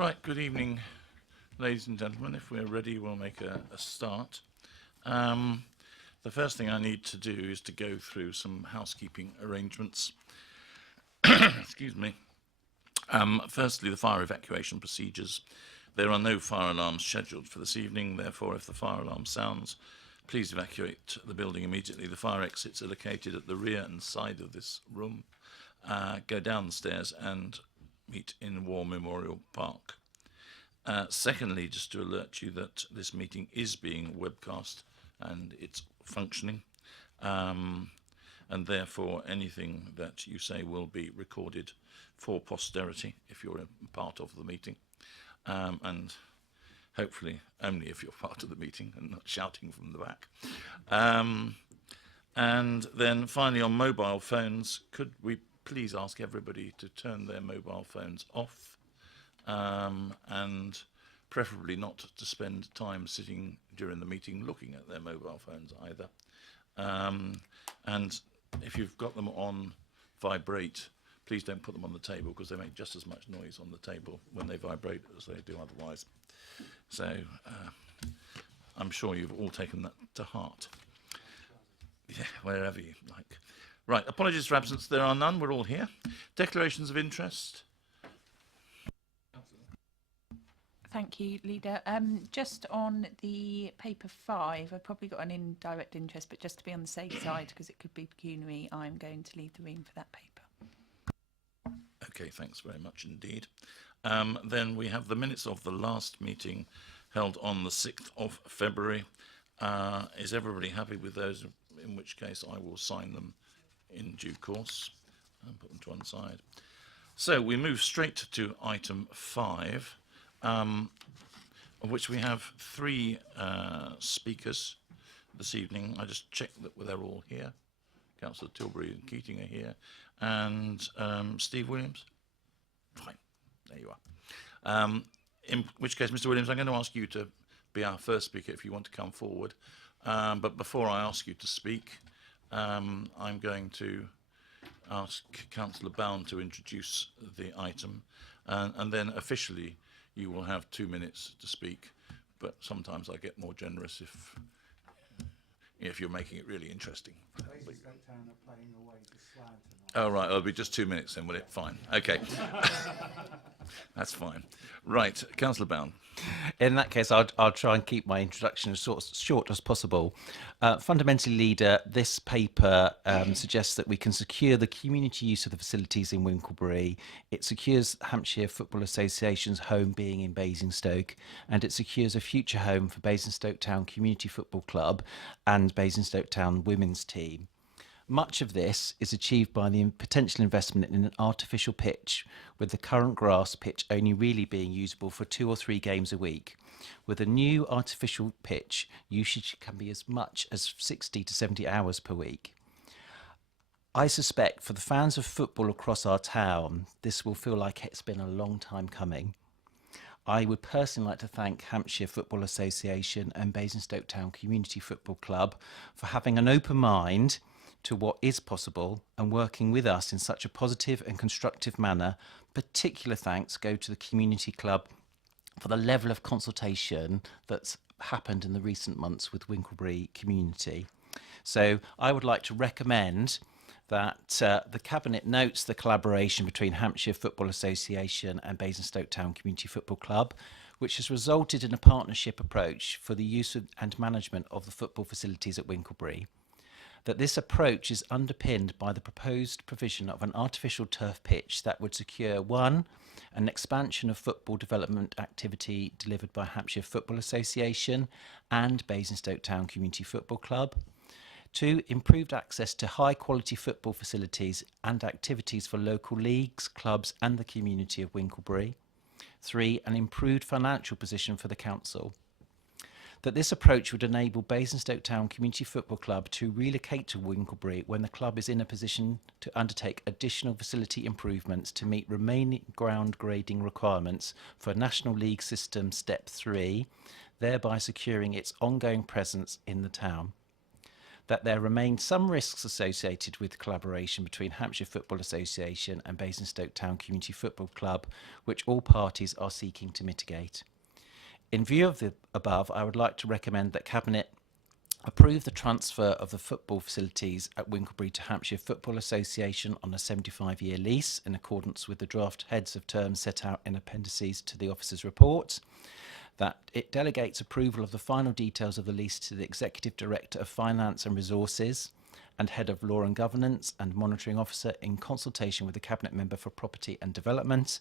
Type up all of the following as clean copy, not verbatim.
Right, good evening, ladies and gentlemen. If we're ready, we'll make a start. The first thing I need to do is to go through some housekeeping arrangements. Excuse me. Firstly, the fire evacuation procedures. There are no fire alarms scheduled for this evening. Therefore, if the fire alarm sounds, please evacuate the building immediately. The fire exits are located at the rear and side of this room. Go down the stairs and meet in War Memorial Park. Secondly, just to alert you that this meeting is being webcast and it's functioning, and therefore anything that you say will be recorded for posterity if you're a part of the meeting, and hopefully only if you're part of the meeting and not shouting from the back. And then finally, on mobile phones, could we please ask everybody to turn their mobile phones off, and preferably not to spend time sitting during the meeting looking at their mobile phones either. And if you've got them on vibrate, please don't put them on the table because they make just as much noise on the table when they vibrate as they do otherwise. So I'm sure you've all taken that to heart. Yeah, wherever you like. Right, apologies for absence. There are none. We're all here. Declarations of interest. Thank you, Leader. Just on the paper 5, I've probably got an indirect interest, but just to be on the safe side, because it could be pecuniary, I'm going to leave the room for that paper. Okay, thanks very much indeed. Then we have the minutes of the last meeting held on the 6th of February. Is everybody happy with those? In which case I will sign them in due course and put them to one side. So we move straight to item 5, of which we have 3 speakers this evening. I just checked that they're all here. Councillor Tilbury and Keating are here, and Steve Williams. Fine, there you are. In which case, Mr. Williams, I'm going to ask you to be our first speaker if you want to come forward. But before I ask you to speak, I'm going to ask Councillor Bound to introduce the item, and then officially you will have 2 minutes to speak, but sometimes I get more generous if you're making it really interesting. Basingstoke Town are playing away to Slough tonight. Oh, right, it'll be just 2 minutes then, will it? Fine. Okay. That's fine. Right, Councillor Bound. In that case, I'll try and keep my introduction as short as possible. Fundamentally, Leader, this paper suggests that we can secure the community use of the facilities in Winklebury. It secures Hampshire Football Association's home being in Basingstoke, and it secures a future home for Basingstoke Town Community Football Club and Basingstoke Town women's team. Much of this is achieved by the potential investment in an artificial pitch, with the current grass pitch only really being usable for 2 or 3 games a week. With a new artificial pitch, usage can be as much as 60 to 70 hours per week. I suspect for the fans of football across our town, this will feel like it's been a long time coming. I would personally like to thank Hampshire Football Association and Basingstoke Town Community Football Club for having an open mind to what is possible and working with us in such a positive and constructive manner. Particular thanks go to the community club for the level of consultation that's happened in the recent months with Winklebury community. So I would like to recommend that the Cabinet notes the collaboration between Hampshire Football Association and Basingstoke Town Community Football Club, which has resulted in a partnership approach for the use and management of the football facilities at Winklebury. That this approach is underpinned by the proposed provision of an artificial turf pitch that would secure 1, an expansion of football development activity delivered by Hampshire Football Association and Basingstoke Town Community Football Club, 2, improved access to high quality football facilities and activities for local leagues, clubs and the community of Winklebury, 3, an improved financial position for the council. That this approach would enable Basingstoke Town Community Football Club to relocate to Winklebury when the club is in a position to undertake additional facility improvements to meet remaining ground grading requirements for National League System Step 3, thereby securing its ongoing presence in the town. that there remain some risks associated with collaboration between Hampshire Football Association and Basingstoke Town Community Football Club, which all parties are seeking to mitigate. In view of the above, I would like to recommend that Cabinet approve the transfer of the football facilities at Winklebury to Hampshire Football Association on a 75-year lease in accordance with the draft heads of terms set out in appendices to the officer's report, that it delegates approval of the final details of the lease to the Executive Director of Finance and Resources and Head of Law and Governance and Monitoring Officer in consultation with the Cabinet Member for Property and Development,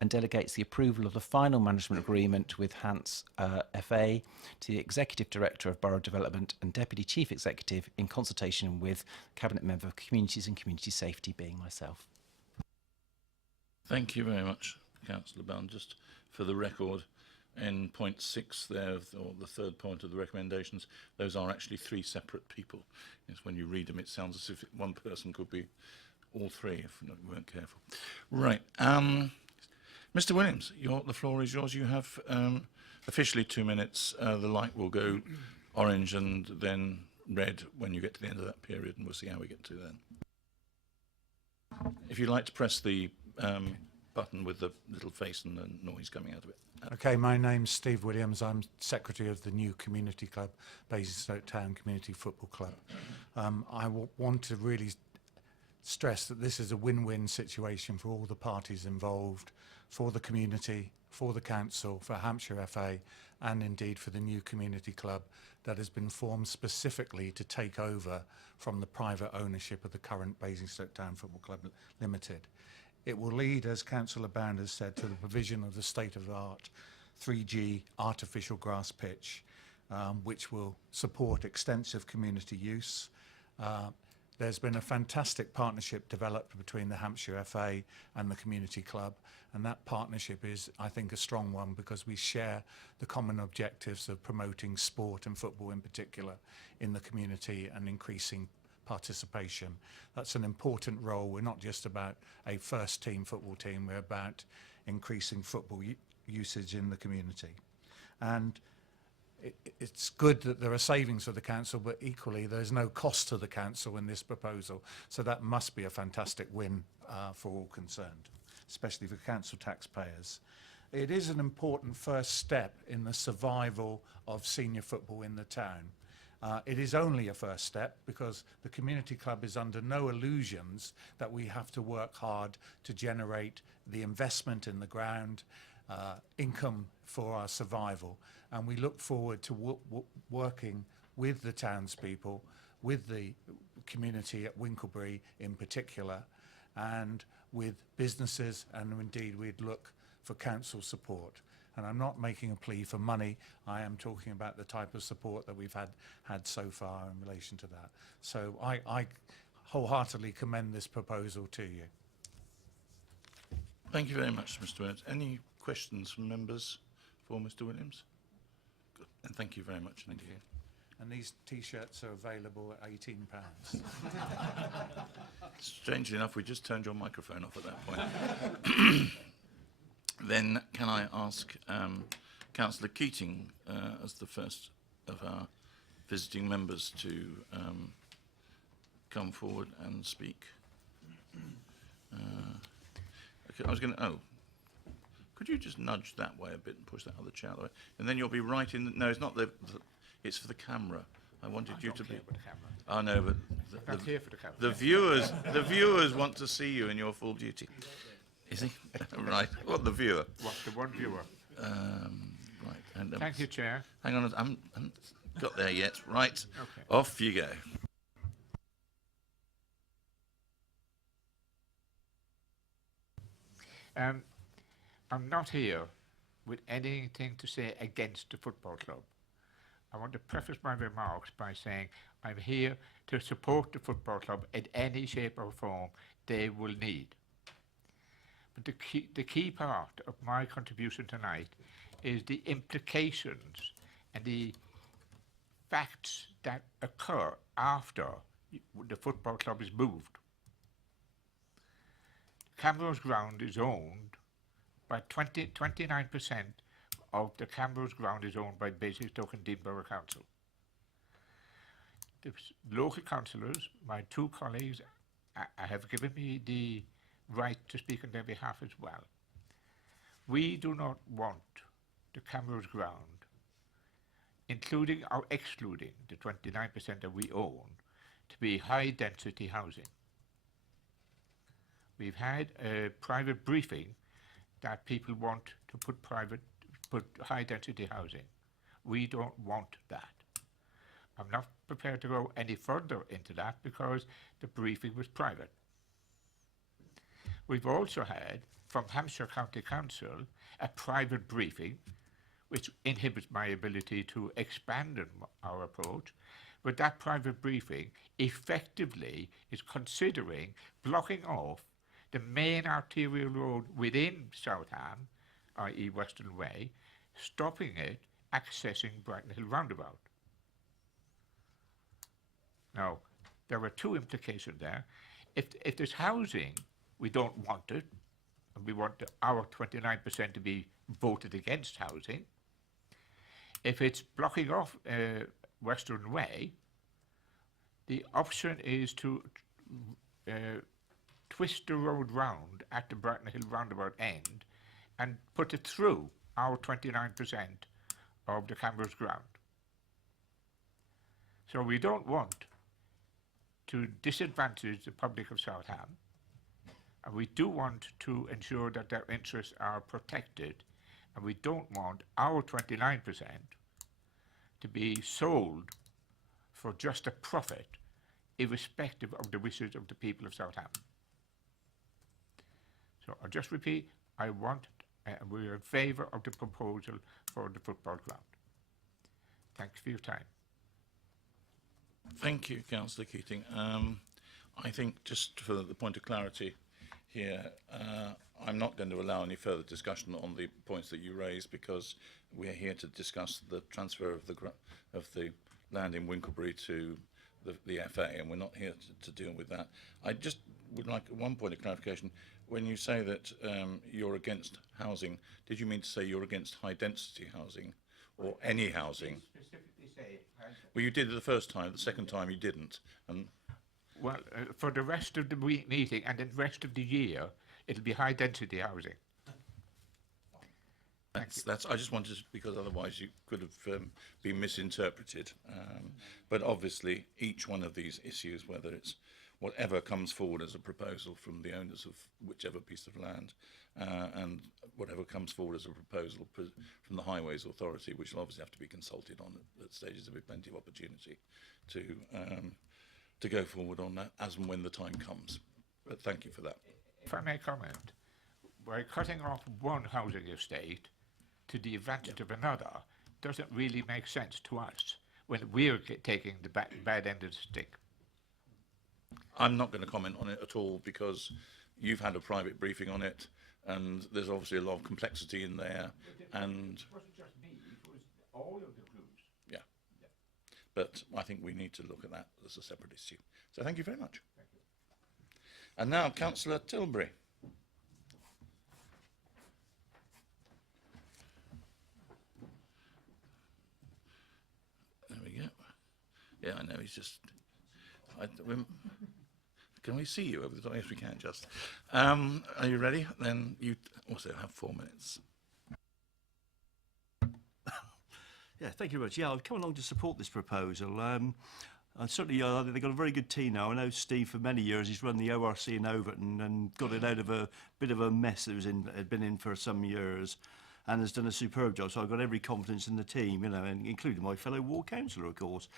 and delegates the approval of the final management agreement with Hans FA to the Executive Director of Borough Development and Deputy Chief Executive in consultation with Cabinet Member for Communities and Community Safety, being myself. Thank you very much, Councillor Bound. Just for the record, in point 6 there, or the third point of the recommendations, those are actually 3 separate people. Yes, when you read them, it sounds as if one person could be all 3 if we weren't careful. Right. Mr. Williams, the floor is yours. You have officially 2 minutes. The light will go orange and then red when you get to the end of that period, and we'll see how we get to then. If you'd like to press the button with the little face and the noise coming out of it. Okay, my name's Steve Williams. I'm Secretary of the new community club, Basingstoke Town Community Football Club. I want to really stress that this is a win-win situation for all the parties involved, for the community, for the council, for Hampshire FA, and indeed for the new community club that has been formed specifically to take over from the private ownership of the current Basingstoke Town Football Club Limited. It will lead, as Councillor Bound has said, to the provision of the state-of-the-art 3G artificial grass pitch, which will support extensive community use. There's been a fantastic partnership developed between the Hampshire FA and the community club, and that partnership is, I think, a strong one because we share the common objectives of promoting sport and football in particular in the community and increasing participation. That's an important role. We're not just about a first team football team, we're about increasing football usage in the community. And it's good that there are savings for the council, but equally there's no cost to the council in this proposal. So that must be a fantastic win for all concerned, especially for council taxpayers. It is an important first step in the survival of senior football in the town. It is only a first step because the community club is under no illusions that we have to work hard to generate the investment in the ground, income for our survival. And we look forward to working with the townspeople, with the community at Winklebury in particular, and with businesses, and indeed we'd look for council support. And I'm not making a plea for money, I am talking about the type of support that we've had so far in relation to that. So I wholeheartedly commend this proposal to you. Thank you very much, Mr. Williams. Any questions from members for Mr. Williams? Good. And thank you very much indeed. And these T-shirts are available at £18. Strangely enough, we just turned your microphone off at that point. Then can I ask Councillor Keating, as the first of our visiting members, to come forward and speak? Okay, I was going to, could you just nudge that way a bit and push that other chair that way? And then you'll be right in, no, it's not it's for the camera. I wanted you to be. I know, but the viewers want to see you in your full beauty. Is he? Right. What, the viewer? What, the one viewer? Right. And, Thank you, Chair. Hang on, I haven't got there yet. Right. Okay. Off you go. I'm not here with anything to say against the football club. I want to preface my remarks by saying I'm here to support the football club in any shape or form they will need. But the key part of my contribution tonight is the implications and the facts that occur after the football club is moved. Camrose ground is owned by 29% of the Camrose ground is owned by Basingstoke and Dean Borough Council. the local councillors, my two colleagues, have given me the right to speak on their behalf as well. We do not want the Camrose ground, including or excluding the 29% that we own, to be high density housing. We've had a private briefing that people want to put high density housing. We don't want that. I'm not prepared to go any further into that because the briefing was private. We've also had from Hampshire County Council a private briefing which inhibits my ability to expand on our approach, but that private briefing effectively is considering blocking off the main arterial road within Southam, i.e. Western Way, stopping it accessing Brighton Hill Roundabout. Now, there are two implications there. If there's housing, we don't want it, and we want our 29% to be voted against housing. If it's blocking off Western Way, the option is to twist the road round at the Brighton Hill Roundabout end and put it through our 29% of the Camrose ground. So we don't want to disadvantage the public of Southam, and we do want to ensure that their interests are protected, and we don't want our 29% to be sold for just a profit, irrespective of the wishes of the people of Southampton. So I'll just repeat, we're in favour of the proposal for the football ground. Thanks for your time. Thank you, Councillor Keating. I think just for the point of clarity here, I'm not going to allow any further discussion on the points that you raised because we're here to discuss the transfer of the land in Winklebury to the FA, and we're not here to deal with that. I just would like one point of clarification. When you say that you're against housing, did you mean to say you're against high density housing or any housing? Specifically say Well, you did it the first time. The second time you didn't. And well, for the rest of the meeting and the rest of the year, it'll be high density housing. that's. I just wanted to, because otherwise you could have been misinterpreted. But obviously, each one of these issues, whether it's whatever comes forward as a proposal from the owners of whichever piece of land, and whatever comes forward as a proposal from the Highways Authority, which will obviously have to be consulted on at stages, there'll be plenty of opportunity to go forward on that as and when the time comes. But thank you for that. If I may comment, by cutting off one housing estate to the advantage of another doesn't really make sense to us when we're taking the bad end of the stick. I'm not going to comment on it at all because you've had a private briefing on it, and there's obviously a lot of complexity in there. And it wasn't just me, it was all of the groups. yeah, but I think we need to look at that as a separate issue. So thank you very much. Thank you. And now, Councillor Tilbury. There we go. Yeah, I know, he's just... can we see you over the top? Yes, we can, just. Are you ready? Then you also have 4 minutes. Yeah, thank you very much. Yeah, I've come along to support this proposal. Certainly, they've got a very good team now. I know Steve for many years. He's run the ORC in Overton and got it out of a bit of a mess that had been in for some years, and has done a superb job. So I've got every confidence in the team, you know, and including my fellow ward councillor, of course.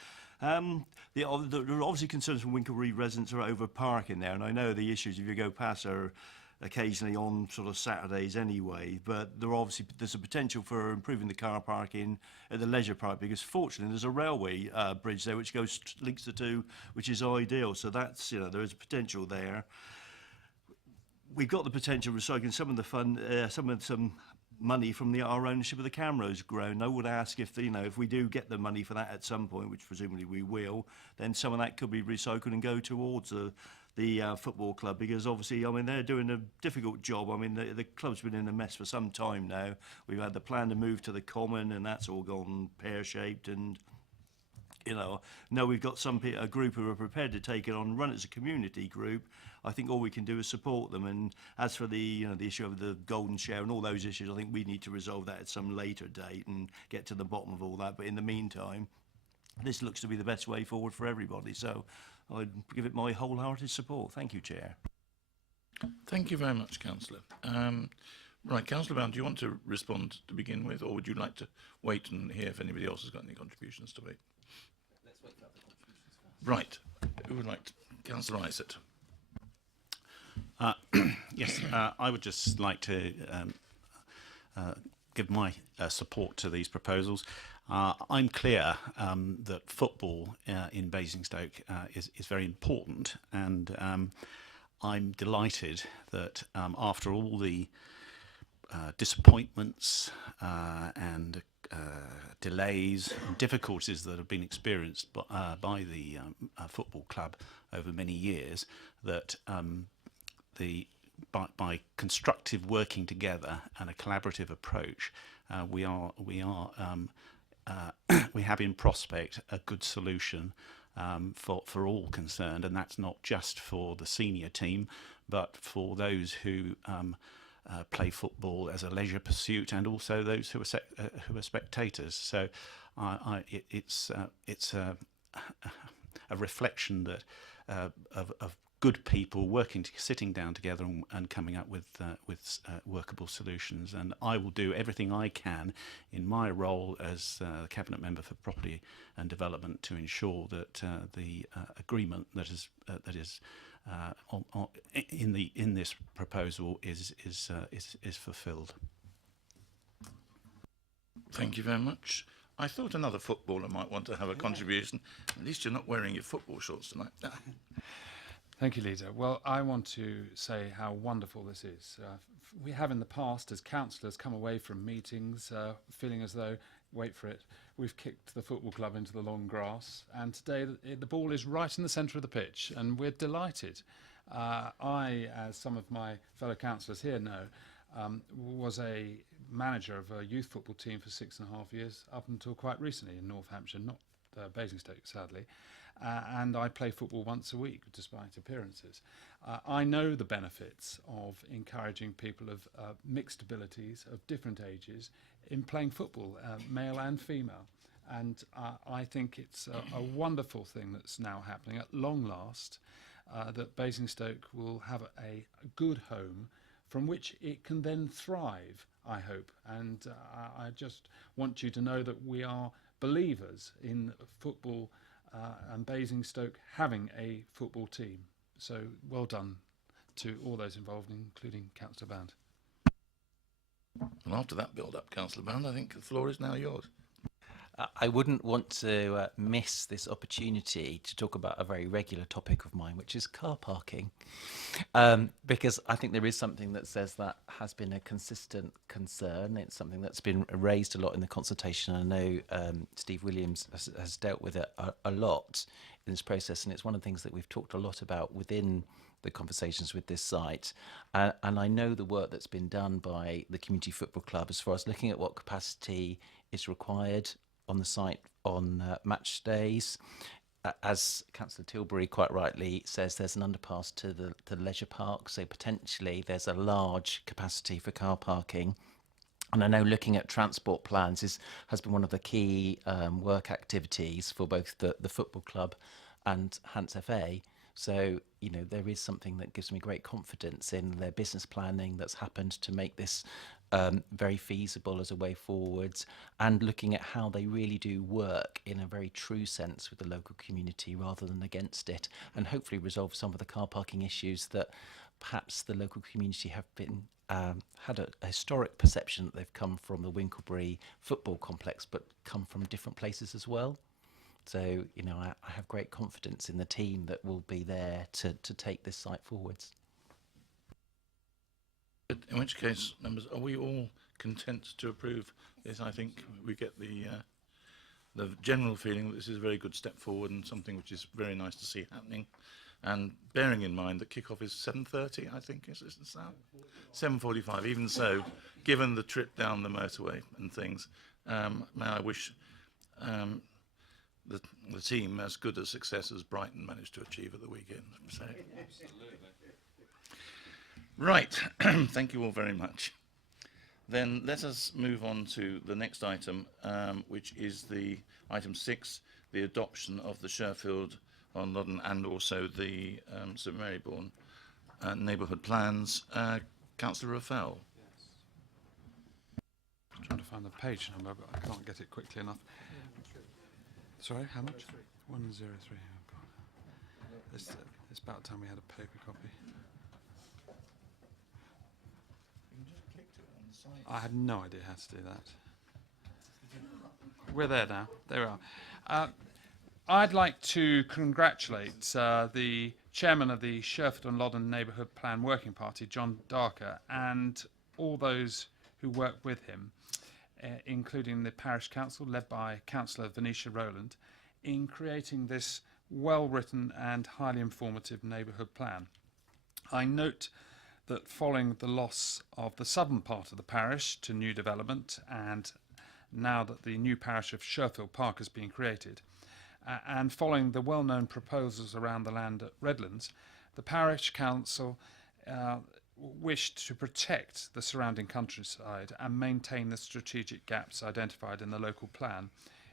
There are obviously concerns from Winklebury residents are over parking there, and I know the issues if you go past are occasionally on sort of Saturdays anyway, but there's a potential for improving the car parking at the leisure park, because fortunately there's a railway bridge there which links the two, which is ideal. So that's, you know, there is potential there. We've got the potential of recycling some of the fund, some money from our ownership of the Camrose ground. I would ask if, you know, if we do get the money for that at some point, which presumably we will, then some of that could be recycled and go towards the football club, because obviously, I mean, they're doing a difficult job. I mean, the club's been in a mess for some time now. We've had the plan to move to the Common, and that's all gone pear-shaped, and You know we've got a group who are prepared to take it on, run as a community group. I think all we can do is support them. And as for the the issue of the golden share and all those issues, I think we need to resolve that at some later date and get to the bottom of all that. But in the meantime, this looks to be the best way forward for everybody. So I'd give it my wholehearted support. Thank you, Chair. Thank you very much, Councillor. Right, Councillor Bound, do you want to respond to begin with, or would you like to wait and hear if anybody else has got any contributions to make? Let's wait for other contributions first. Right, who would like to? Councillor Isett. Yes, I would just like to give my support to these proposals. I'm clear that football in Basingstoke is very important, and I'm delighted that after all the disappointments and delays and difficulties that have been experienced by the football club over many years, that by constructive working together and a collaborative approach, we have in prospect a good solution for all concerned, and that's not just for the senior team, but for those who play football as a leisure pursuit, and also those who are spectators. So it's a reflection that of good people sitting down together and coming up with workable solutions. And I will do everything I can in my role as the Cabinet Member for Property and Development to ensure that the agreement that is in this proposal is fulfilled. Thank you very much. I thought another footballer might want to have a contribution. At least you're not wearing your football shorts tonight. Thank you, Leader. Well, I want to say how wonderful this is. We have in the past, as councillors, come away from meetings feeling as though, wait for it, we've kicked the football club into the long grass, and today the ball is right in the centre of the pitch, and we're delighted. I, as some of my fellow councillors here know, was a manager of a youth football team for 6.5 years, up until quite recently in North Hampshire, not Basingstoke, sadly. And I play football once a week, despite appearances. I know the benefits of encouraging people of mixed abilities, of different ages, in playing football, male and female. And I think it's a wonderful thing that's now happening at long last, that Basingstoke will have a good home from which it can then thrive, I hope. And I just want you to know that we are believers in football and Basingstoke having a football team. So well done to all those involved, including Councillor Bound. And after that build-up, Councillor Bound, I think the floor is now yours. I wouldn't want to miss this opportunity to talk about a very regular topic of mine, which is car parking, because I think there is something that says that has been a consistent concern. It's something that's been raised a lot in the consultation. I know Steve Williams has dealt with it a lot in this process, and it's one of the things that we've talked a lot about within the conversations with this site. And I know the work that's been done by the Community Football Club as far as looking at what capacity is required on the site on match days. As Councillor Tilbury quite rightly says, there's an underpass to the leisure park, so potentially there's a large capacity for car parking. And I know looking at transport plans has been one of the key work activities for both the football club and Hants FA. So, you know, there is something that gives me great confidence in their business planning that's happened to make this very feasible as a way forwards, and looking at how they really do work in a very true sense with the local community rather than against it, and hopefully resolve some of the car parking issues that perhaps the local community have been had a historic perception that they've come from the Winklebury football complex, but come from different places as well. So, you know, I have great confidence in the team that will be there to take this site forwards. In which case, members, are we all content to approve this? I think we get the general feeling that this is a very good step forward and something which is very nice to see happening. And bearing in mind that kick-off is 7:30, I think, isn't it, Sam? 7:45. Even so, given the trip down the motorway and things, may I wish the team as good a success as Brighton managed to achieve at the weekend. So. Right, thank you all very much. Then let us move on to the next item, which is the item 6, the adoption of the Sherfield on Loddon and also the St Marybourne neighbourhood plans. Councillor Raffel. I'm trying to find the page number, but I can't get it quickly enough. Sorry, how much? 103. Oh God. It's about time we had a paper copy. I had no idea how to do that. We're there now. There we are. I'd like to congratulate the chairman of the Sherford and Loddon Neighbourhood Plan Working Party, John Darker, and all those who work with him, including the parish council led by Councillor Venetia Rowland, in creating this well-written and highly informative neighbourhood plan. I note that following the loss of the southern part of the parish to new development, and now that the new parish of Sherfield Park has been created, and following the well-known proposals around the land at Redlands, the parish council wished to protect the surrounding countryside and maintain the strategic gaps identified in the local plan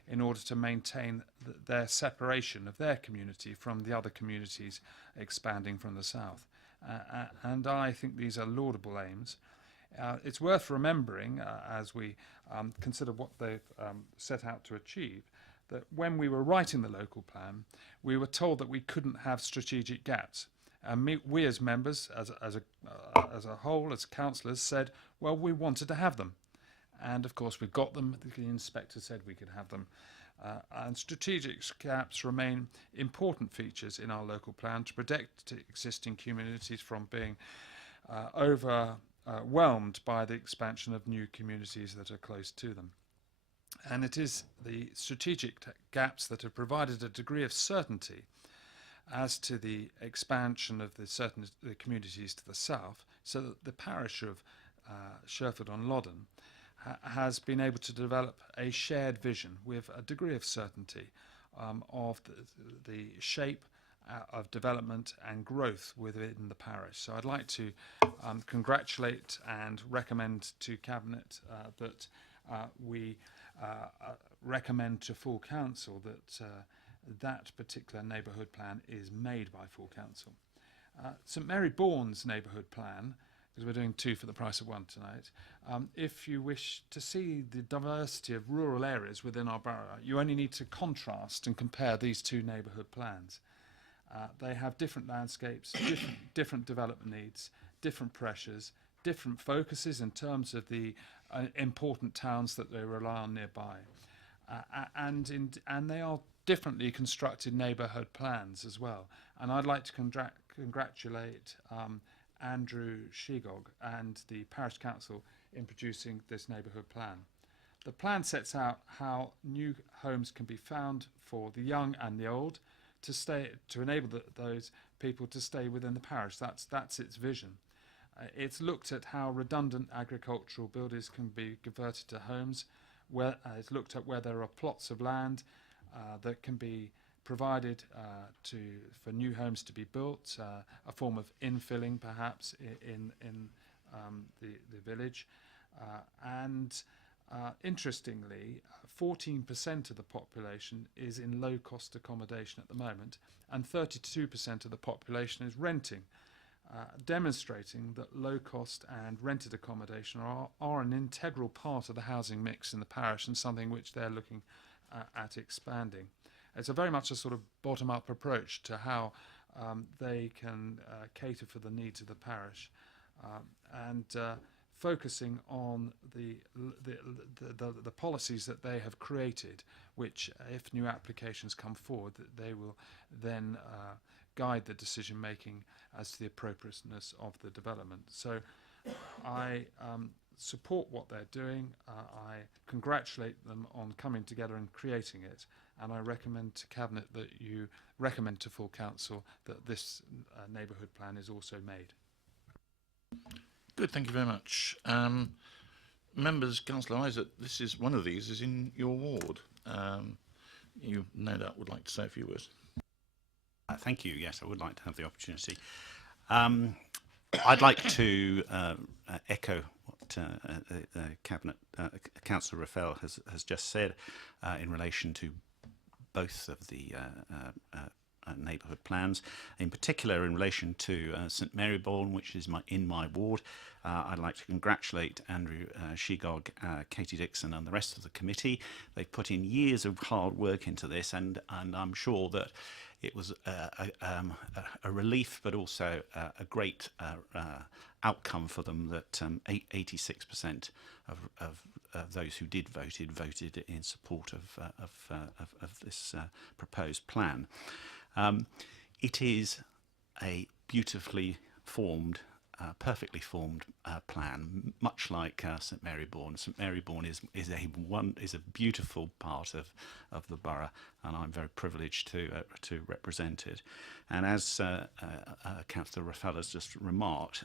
in order to maintain their separation of their community from the other communities expanding from the south. And I think these are laudable aims. It's worth remembering, as we consider what they've set out to achieve, that when we were writing the local plan, we were told that we couldn't have strategic gaps. And we as members, as a whole, as councillors, said, well, we wanted to have them. And of course, we've got them. The inspector said we could have them. And strategic gaps remain important features in our local plan to protect existing communities from being overwhelmed by the expansion of new communities that are close to them. And it is the strategic gaps that have provided a degree of certainty as to the expansion of the communities to the south, so that the parish of Sherford on Loddon has been able to develop a shared vision with a degree of certainty of the shape of development and growth within the parish. So I'd like to congratulate and recommend to Cabinet that we recommend to full council that that particular neighbourhood plan is made by full council. St Marybourne's neighbourhood plan, because we're doing two for the price of one tonight, if you wish to see the diversity of rural areas within our borough, you only need to contrast and compare these two neighbourhood plans. They have different landscapes, different development needs, different pressures, different focuses in terms of the important towns that they rely on nearby. And they are differently constructed neighbourhood plans as well. And I'd like to congratulate Andrew Shegog and the Parish Council in producing this neighbourhood plan. The plan sets out how new homes can be found for the young and the old to enable those people to stay within the parish. That's its vision. It's looked at how redundant agricultural buildings can be converted to homes. It's looked at where there are plots of land that can be provided for new homes to be built, a form of infilling perhaps in the village. Interestingly, 14% of the population is in low-cost accommodation at the moment, and 32% of the population is renting, demonstrating that low-cost and rented accommodation are an integral part of the housing mix in the parish and something which they're looking at expanding. It's a very much a sort of bottom-up approach to how they can cater for the needs of the parish, and focusing on the policies that they have created, which, if new applications come forward, that they will then guide the decision making as to the appropriateness of the development. So I support what they're doing. I congratulate them on coming together and creating it, and I recommend to Cabinet that you recommend to full council that this neighbourhood plan is also made. Good, thank you very much. Members, Councillor Isaac, one of these is in your ward. you no doubt would like to say a few words. Thank you. Yes, I would like to have the opportunity. I'd like to echo what Cabinet Councillor Raffel has just said in relation to both of the neighbourhood plans, in particular in relation to St Marybourne, which is in my ward. I'd like to congratulate Andrew Shegog, Katie Dixon and the rest of the committee. They've put in years of hard work into this, and I'm sure that it was a relief, but also a great outcome for them that 86% of those who did voted in support of this proposed plan. It is a beautifully formed, perfectly formed plan, much like St Marybourne. St Marybourne is a beautiful part of the borough, and I'm very privileged to represent it. And as Councillor Raffel has just remarked,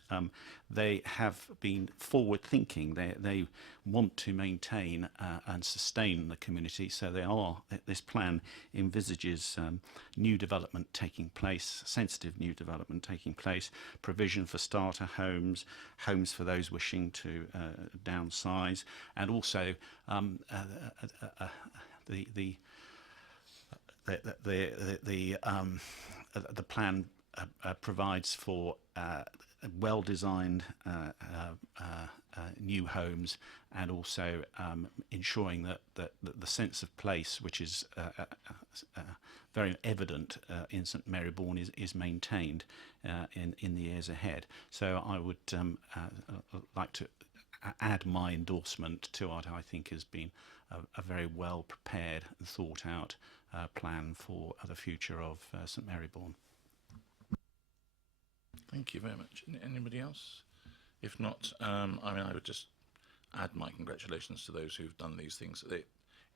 they have been forward-thinking. They want to maintain and sustain the community, so this plan envisages new development taking place, sensitive new development taking place, provision for starter homes, homes for those wishing to downsize, and also the plan provides for well-designed new homes, and also ensuring that the sense of place, which is very evident in St Marybourne, is maintained in the years ahead. So I would like to add my endorsement to what I think has been a very well prepared and thought out plan for the future of St Marybourne. Thank you very much. Anybody else? If not, I mean, I would just add my congratulations to those who've done these things.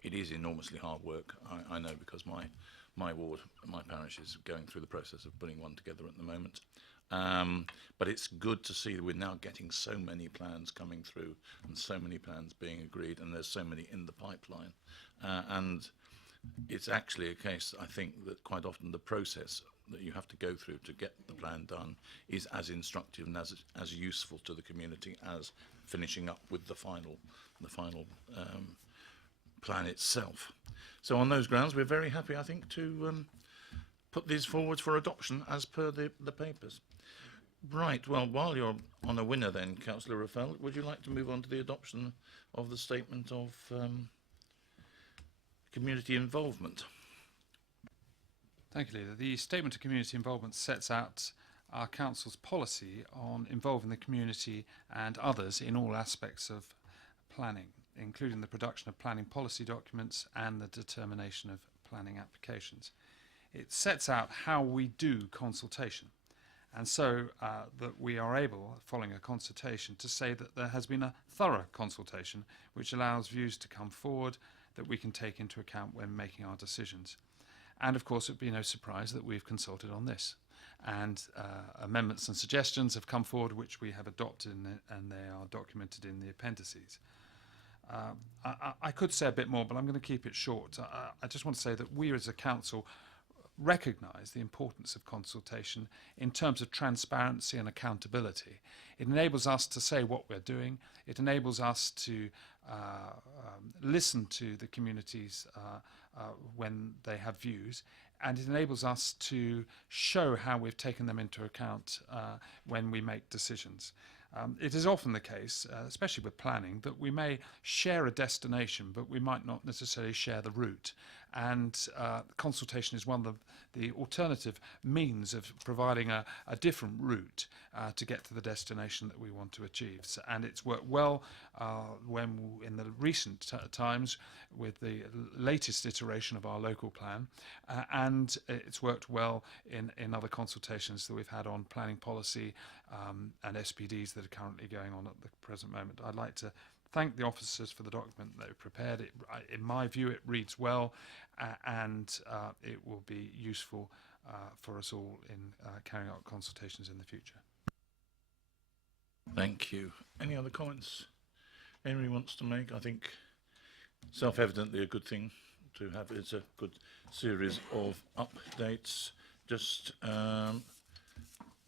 It is enormously hard work. I know, because my ward, my parish, is going through the process of putting one together at the moment. But it's good to see that we're now getting so many plans coming through and so many plans being agreed, and there's so many in the pipeline. And it's actually a case, I think, that quite often the process that you have to go through to get the plan done is as instructive and as useful to the community as finishing up with the final plan itself. So on those grounds, we're very happy, I think, to put these forwards for adoption as per the papers. Right, well, while you're on a winner then, Councillor Raffel, would you like to move on to the adoption of the statement of community involvement? Thank you, Leader. The Statement of Community Involvement sets out our Council's policy on involving the community and others in all aspects of planning, including the production of planning policy documents and the determination of planning applications. It sets out how we do consultation, and so that we are able, following a consultation, to say that there has been a thorough consultation which allows views to come forward that we can take into account when making our decisions. And of course, it would be no surprise that we've consulted on this. And amendments and suggestions have come forward which we have adopted, and they are documented in the appendices. I could say a bit more, but I'm going to keep it short. I just want to say that we as a council recognise the importance of consultation in terms of transparency and accountability. It enables us to say what we're doing. It enables us to listen to the communities when they have views, and it enables us to show how we've taken them into account when we make decisions. It is often the case, especially with planning, that we may share a destination, but we might not necessarily share the route. And consultation is one of the alternative means of providing a different route to get to the destination that we want to achieve. So, and it's worked well when in the recent times with the latest iteration of our local plan, and it's worked well in other consultations that we've had on planning policy and SPDs that are currently going on at the present moment. I'd like to thank the officers for the document they've prepared. In my view, it reads well, and it will be useful for us all in carrying out consultations in the future. Thank you. Any other comments anybody wants to make? I think self-evidently a good thing to have. It's a good series of updates. Just to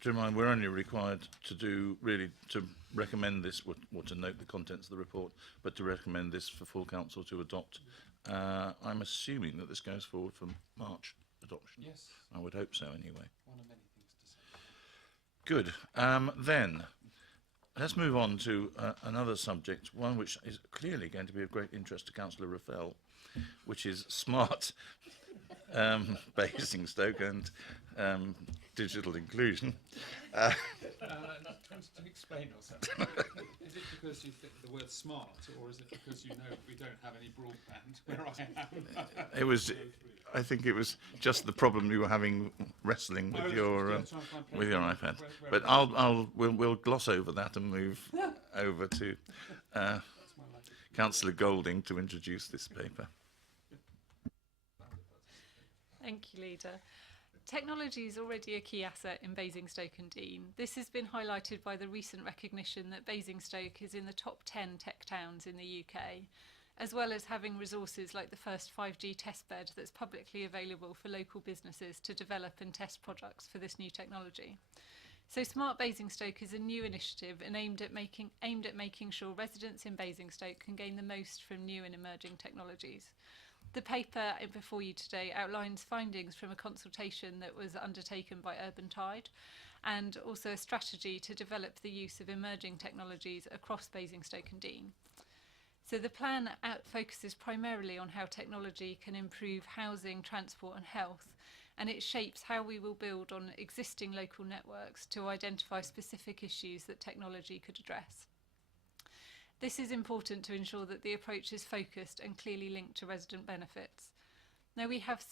remind, we're only required to do really to recommend this, or to note the contents of the report, but to recommend this for full council to adopt. I'm assuming that this goes forward for March adoption. Yes. I would hope so anyway. One of many things to say. Good. Then let's move on to another subject, one which is clearly going to be of great interest to Councillor Raffel, which is smart Basingstoke and digital inclusion. Trying to explain yourself. Is it because you think the word smart, or is it because you know we don't have any broadband where I am? It was, I think it was just the problem you were having wrestling with your iPad. But we'll gloss over that and move over to Councillor Golding to introduce this paper. Thank you, Leader. Technology is already a key asset in Basingstoke and Deane. This has been highlighted by the recent recognition that Basingstoke is in the top 10 tech towns in the UK, as well as having resources like the first 5G testbed that's publicly available for local businesses to develop and test products for this new technology. So Smart Basingstoke is a new initiative and aimed at making sure residents in Basingstoke can gain the most from new and emerging technologies. The paper before you today outlines findings from a consultation that was undertaken by Urban Tide, and also a strategy to develop the use of emerging technologies across Basingstoke and Deane. So the plan focuses primarily on how technology can improve housing, transport and health, and it shapes how we will build on existing local networks to identify specific issues that technology could address. This is important to ensure that the approach is focused and clearly linked to resident benefits. Now, we have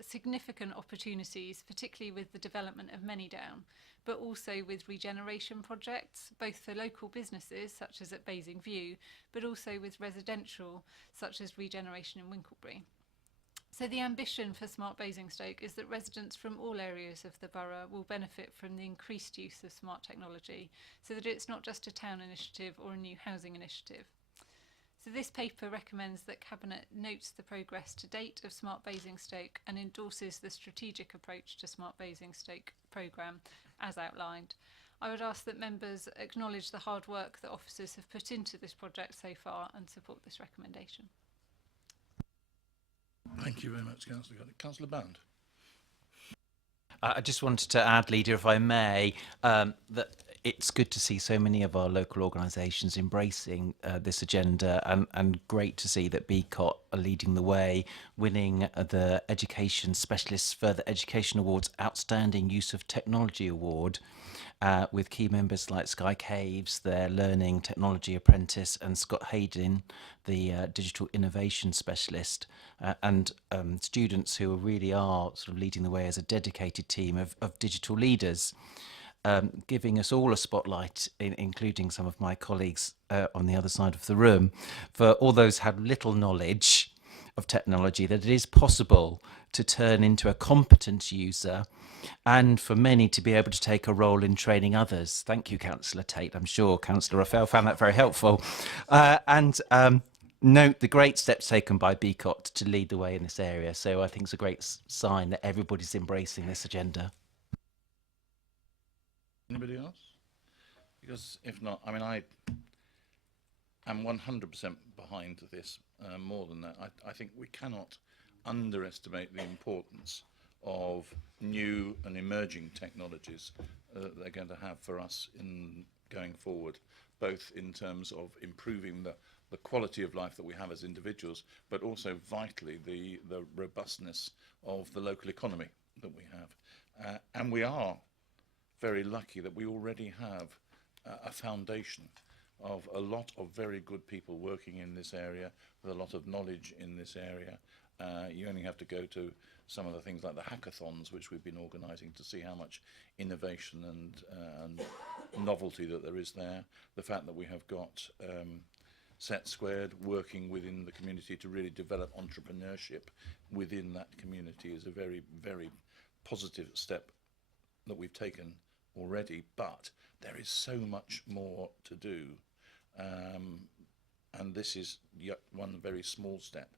significant opportunities, particularly with the development of Manydown, but also with regeneration projects, both for local businesses, such as at Basing View, but also with residential, such as regeneration in Winklebury. So the ambition for Smart Basingstoke is that residents from all areas of the borough will benefit from the increased use of smart technology, so that it's not just a town initiative or a new housing initiative. So this paper recommends that Cabinet notes the progress to date of Smart Basingstoke and endorses the strategic approach to Smart Basingstoke programme as outlined. I would ask that members acknowledge the hard work that officers have put into this project so far and support this recommendation. Thank you very much, Councillor Golding. Councillor Band. I just wanted to add, Leader, if I may, that it's good to see so many of our local organisations embracing this agenda, and great to see that BCOT are leading the way, winning the Education Specialists Further Education Awards Outstanding Use of Technology Award, with key members like Sky Caves, their Learning Technology Apprentice, and Scott Hayden, the Digital Innovation Specialist, and students who really are sort of leading the way as a dedicated team of digital leaders, giving us all a spotlight, including some of my colleagues on the other side of the room, for all those who have little knowledge of technology, that it is possible to turn into a competent user, and for many to be able to take a role in training others. Thank you, Councillor Tate. I'm sure Councillor Raffel found that very helpful. And note the great steps taken by BCOT to lead the way in this area. So I think it's a great sign that everybody's embracing this agenda. Anybody else? Because if not, I mean, I am 100% behind this. More than that, I think we cannot underestimate the importance of new and emerging technologies that they're going to have for us in going forward, both in terms of improving the quality of life that we have as individuals, but also vitally the robustness of the local economy that we have. And we are very lucky that we already have a foundation of a lot of very good people working in this area with a lot of knowledge in this area. You only have to go to some of the things like the hackathons which we've been organising to see how much innovation and novelty that there is there. The fact that we have got Set Squared working within the community to really develop entrepreneurship within that community is a very, very positive step that we've taken already, but there is so much more to do, and this is yet one very small step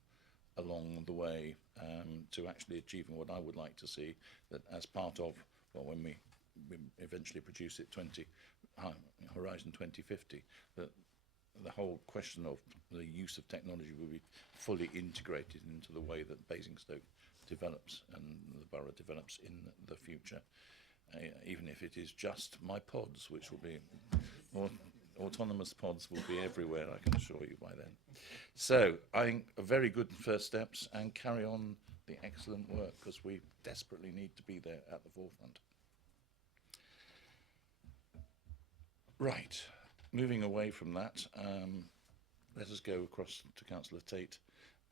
along the way to actually achieving what I would like to see, that as part of, well, when we eventually produce it Horizon 2050, that the whole question of the use of technology will be fully integrated into the way that Basingstoke develops and the borough develops in the future, even if it is just my pods, which will be autonomous pods will be everywhere, I can assure you by then. So I think a very good first steps, and carry on the excellent work, because we desperately need to be there at the forefront. Right, moving away from that, let us go across to Councillor Tate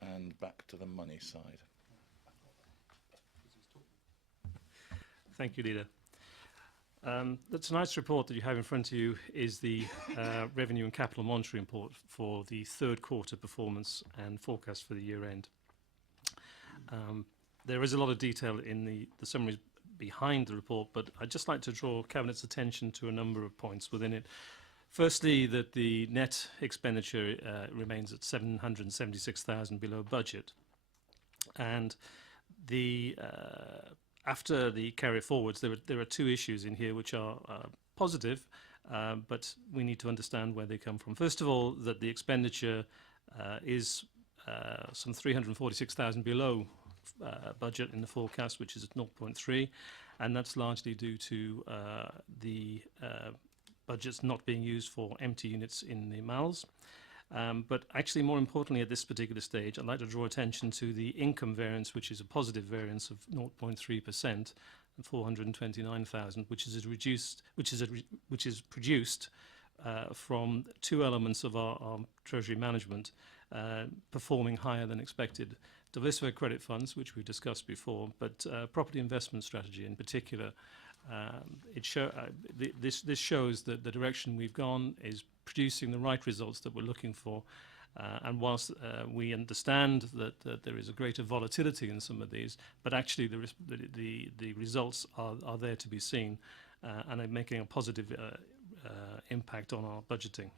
and back to the money side. Thank you, Leader. Tonight's report that you have in front of you is the Revenue and Capital Monitoring Report for the third quarter performance and forecast for the year end. There is a lot of detail in the summaries behind the report, but I'd just like to draw Cabinet's attention to a number of points within it. Firstly, that the net expenditure remains at 776,000 below budget, and the after the carry forwards, there are two issues in here which are positive, but we need to understand where they come from. First of all, that the expenditure is some 346,000 below budget in the forecast, which is at 0.3, and that's largely due to the budgets not being used for empty units in the MALs. But actually, more importantly, at this particular stage, I'd like to draw attention to the income variance, which is a positive variance of 0.3% and 429,000, which is produced from two elements of our treasury management performing higher than expected. Diversified credit funds, which we've discussed before, but property investment strategy in particular. This shows that the direction we've gone is producing the right results that we're looking for. And whilst we understand that there is a greater volatility in some of these, but actually the results are there to be seen and are making a positive impact on our budgeting.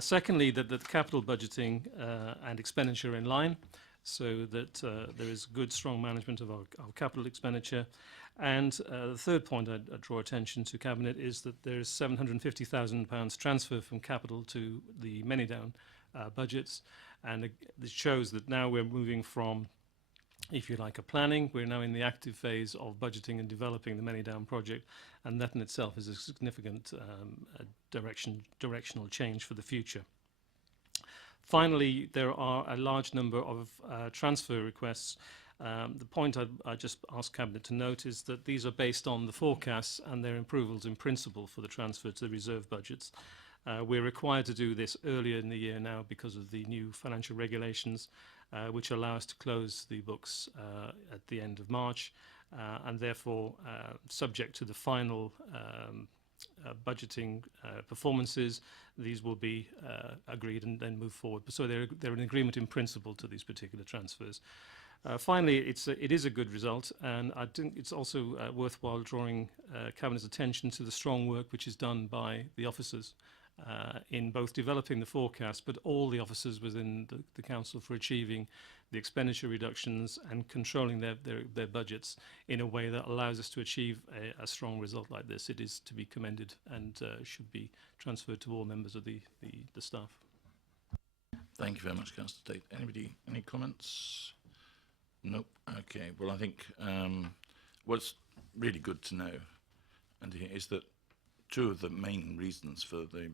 Secondly, that the capital budgeting and expenditure are in line, so that there is good, strong management of our capital expenditure. And the third point I'd draw attention to Cabinet is that there is £750,000 transfer from capital to the Manydown budgets, and it shows that now we're moving from, if you like, a planning. We're now in the active phase of budgeting and developing the Manydown project, and that in itself is a significant directional change for the future. Finally, there are a large number of transfer requests. The point I just ask Cabinet to note is that these are based on the forecasts and their approvals in principle for the transfer to the reserve budgets. We're required to do this earlier in the year now because of the new financial regulations, which allow us to close the books at the end of March, and therefore, subject to the final budgeting performances, these will be agreed and then move forward. So they're an agreement in principle to these particular transfers. Finally, it is a good result, and I think it's also worthwhile drawing Cabinet's attention to the strong work which is done by the officers in both developing the forecast, but all the officers within the council for achieving the expenditure reductions and controlling their budgets in a way that allows us to achieve a strong result like this. It is to be commended and should be transferred to all members of the staff. Thank you very much, Councillor Tate. Anybody, any comments? Nope. Okay. Well, I think what's really good to know and to hear is that two of the main reasons for the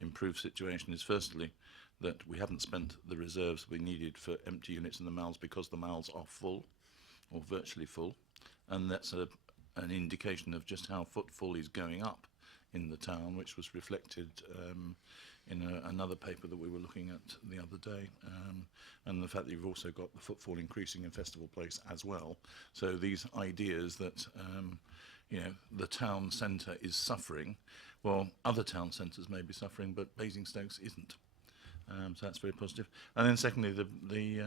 improved situation is, firstly, that we haven't spent the reserves we needed for empty units in the MALs because the MALs are full or virtually full, and that's an indication of just how footfall is going up in the town, which was reflected in another paper that we were looking at the other day, and the fact that you've also got the footfall increasing in Festival Place as well. So these ideas that you know, the town centre is suffering, well, other town centres may be suffering, but Basingstoke's isn't. So that's very positive. And then secondly, the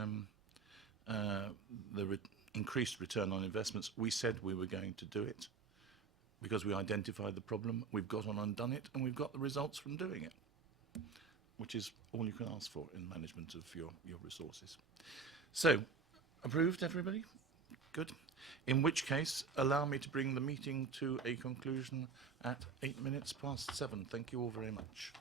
increased return on investments. We said we were going to do it because we identified the problem. We've got on and done it, and we've got the results from doing it. which is all you can ask for in management of your resources. So, approved, everybody? Good. In which case, allow me to bring the meeting to a conclusion at 7:08. Thank you all very much.